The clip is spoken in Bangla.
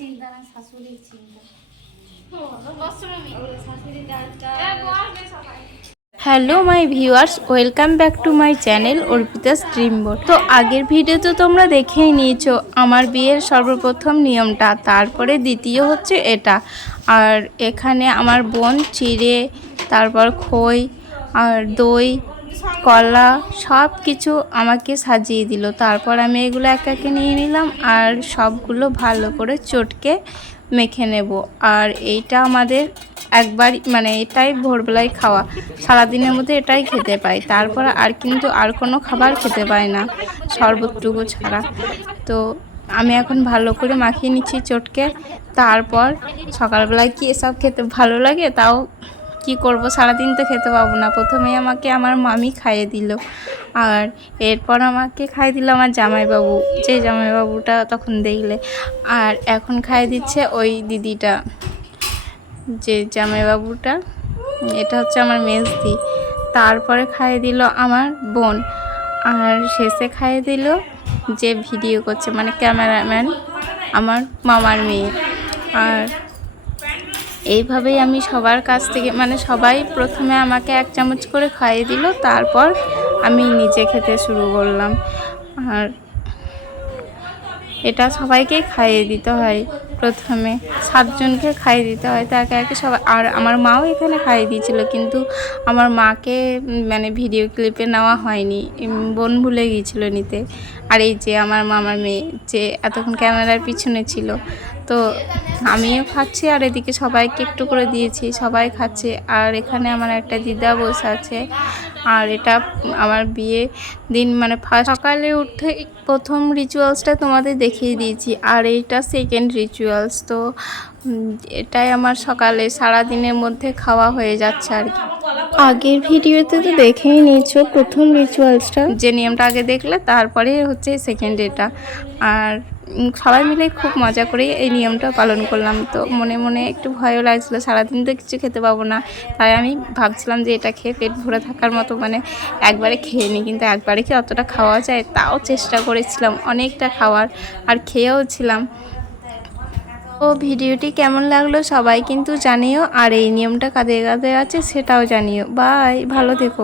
চিন্তা না শাশুড়ির চিন্তা। Hello my viewers welcome back to my channel Arpita's dream board তো আগের ভিডিও তো তোমরা দেখেই নিয়েছো আমার বিয়ের সর্বপ্রথম নিয়মটা তারপরে দ্বিতীয় হচ্ছে এটা। আর এখানে আমার বোন চিড়ে তারপর খই আর দই কলা সব কিছু আমাকে সাজিয়ে দিল। তারপর আমি এগুলো এক একে নিয়ে নিলাম আর সবগুলো ভালো করে চটকে মেখে নেব। আর এইটা আমাদের একবার মানে এটাই ভোরবেলায় খাওয়া। সারাদিনের মধ্যে এটাই খেতে পাই। তারপর আর কিন্তু আর কোনো খাবার খেতে পাই না, শরবতটুকু ছাড়া। তো আমি এখন ভালো করে মাখিয়ে নিচ্ছি চটকে। তারপর সকালবেলায় কি এসব খেতে ভালো লাগে তাও কি করব? সারাদিন তো খেতে পাবো না। প্রথমে আমাকে আমার মামি খাইয়ে দিল। আর এরপর আমাকে খাইয়ে দিল আমার জামাইবাবু। যে জামাইবাবুটা তখন দেখলে। আর এখন খাইয়ে দিচ্ছে ওই দিদিটা। যে জামাইবাবুটা, এটা হচ্ছে আমার মেজদি। তারপরে খাইয়ে দিল আমার বোন। আর শেষে খাইয়ে দিল যে ভিডিও করছে মানে ক্যামেরাম্যান আমার মামার মেয়ে। আর এইভাবেই আমি সবার কাছ থেকে মানে সবাই প্রথমে আমাকে এক চামচ করে খাইয়ে দিল, তারপর আমি নিজে খেতে শুরু করলাম। আর এটা সবাইকেই খাইয়ে দিতে হয় প্রথমে, সাতজনকে খাইয়ে দিতে হয় তো একে একে সবাই, আর আমার মাও এখানে খাইয়ে দিয়েছিল, কিন্তু আমার মাকে মানে ভিডিও ক্লিপে নেওয়া হয়নি বোন ভুলে গিয়েছিল নিতে। আর এই যে আমার মামার মেয়ে, যে এতক্ষণ ক্যামেরার পিছনে ছিল তো আমিও খাচ্ছি আর এদিকে সবাইকে একটু করে দিয়েছি, সবাই খাচ্ছে। আর এখানে আমার একটা দিদা বসে আছে। আর এটা আমার বিয়ে দিন মানে সকালে উঠে প্রথম রিচুয়ালসটা তোমাদের দেখিয়ে দিয়েছি, আর এইটা সেকেন্ড রিচুয়ালস তো এটাই আমার সকালে সারা দিনের মধ্যে খাওয়া হয়ে যাচ্ছে আর কি। আগের ভিডিওতে তো দেখেই নিয়েছো প্রথম রিচুয়ালসটা যে নিয়মটা আগে দেখলে, তারপরে হচ্ছে সেকেন্ড এটা। আর সবাই মিলে খুব মজা করে এই নিয়মটা পালন করলাম। তো মনে মনে একটু ভয়ও লাগছিল, সারাদিন তো কিছু খেতে পাবো না। তাই আমি ভাবছিলাম যে এটা খেয়ে পেট ভরে থাকার মতো মানে একবারে খেয়ে নিই কিন্তু একবারে কি অতটা খাওয়া যায়, তাও চেষ্টা করেছিলাম অনেকটা খাওয়ার। আর খেয়েও ছিলাম। ও, ভিডিওটি কেমন লাগল সবাই কিন্তু জানিও, আর এই নিয়মটা কাদের কাদের আছে সেটাও জানিও। বাই, ভালো থেকো।